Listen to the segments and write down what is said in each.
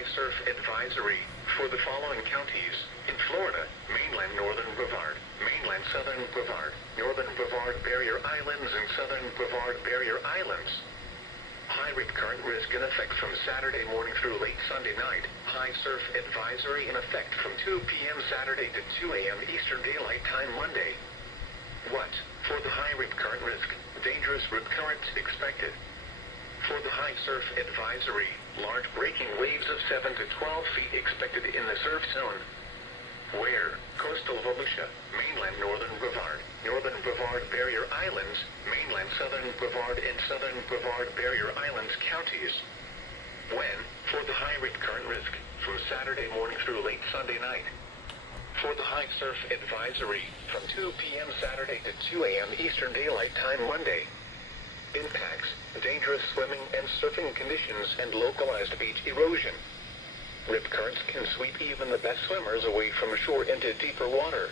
high surf advisory for the following counties in Florida: mainland northern Brevard, mainland southern Brevard, northern Brevard Barrier Islands, and southern Brevard Barrier Islands. High rip current risk in effect from Saturday morning through late Sunday night. High surf advisory in effect from 2 p.m. Saturday to 2 a.m. Eastern Daylight Time Monday. What? For the high rip current risk, dangerous rip currents expected. For the high surf advisory, large breaking waves of 7 to 12 feet expected in the surf zone. Where? Coastal Volusia, mainland northern Brevard, northern Brevard Barrier Islands, mainland southern Brevard, and southern Brevard Barrier Islands counties. When? For the high rip current risk, from Saturday morning through late Sunday night. For the high surf advisory, from 2 p.m. Saturday to 2 a.m. Eastern Daylight Time Monday. Impacts: dangerous swimming and surfing conditions and localized beach erosion. Rip currents can sweep even the best swimmers away from shore into deeper water.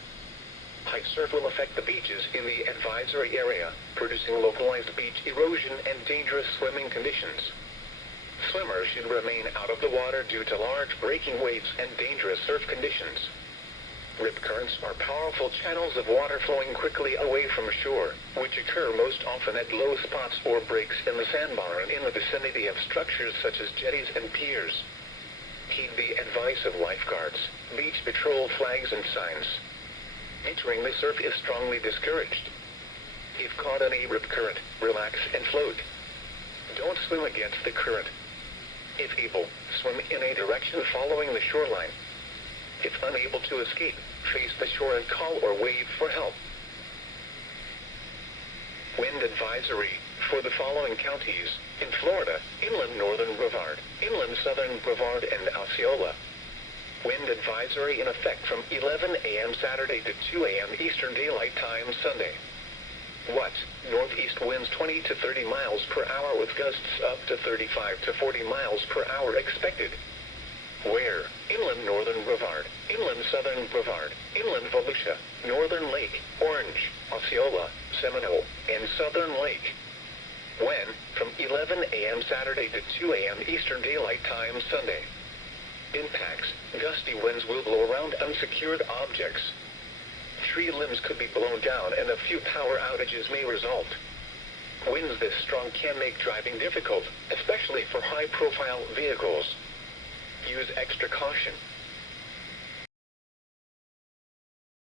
High surf will affect the beaches in the advisory area, producing localized beach erosion and dangerous swimming conditions. Swimmers should remain out of the water due to large breaking waves and dangerous surf conditions. Rip currents are powerful channels of water flowing quickly away from shore, which occur most often at low spots or breaks in the sandbar and in the vicinity of structures such as jetties and piers. Heed the advice of lifeguards, beach patrol flags and signs. Entering the surf is strongly discouraged. If caught in a rip current, relax and float. Don't swim against the current. If able, swim in a direction following the shoreline. If unable to escape, face the shore and call or wave for help. Wind advisory for the following counties in Florida: inland northern Brevard, inland southern Brevard, and Osceola. Wind advisory in effect from 11 a.m. Saturday to 2 a.m. Eastern Daylight Time Sunday. What? Northeast winds 20 to 30 miles per hour with gusts up to 35 to 40 miles per hour expected. Where? Inland northern Brevard, inland southern Brevard, inland Volusia, northern Lake, Orange, Osceola, Seminole, and southern Lake. When? From 11 a.m. Saturday to 2 a.m. Eastern Daylight Time Sunday. Impacts: gusty winds will blow around unsecured objects. Tree limbs could be blown down and a few power outages may result. Winds this strong can make driving difficult, especially for high-profile vehicles. Use extra caution.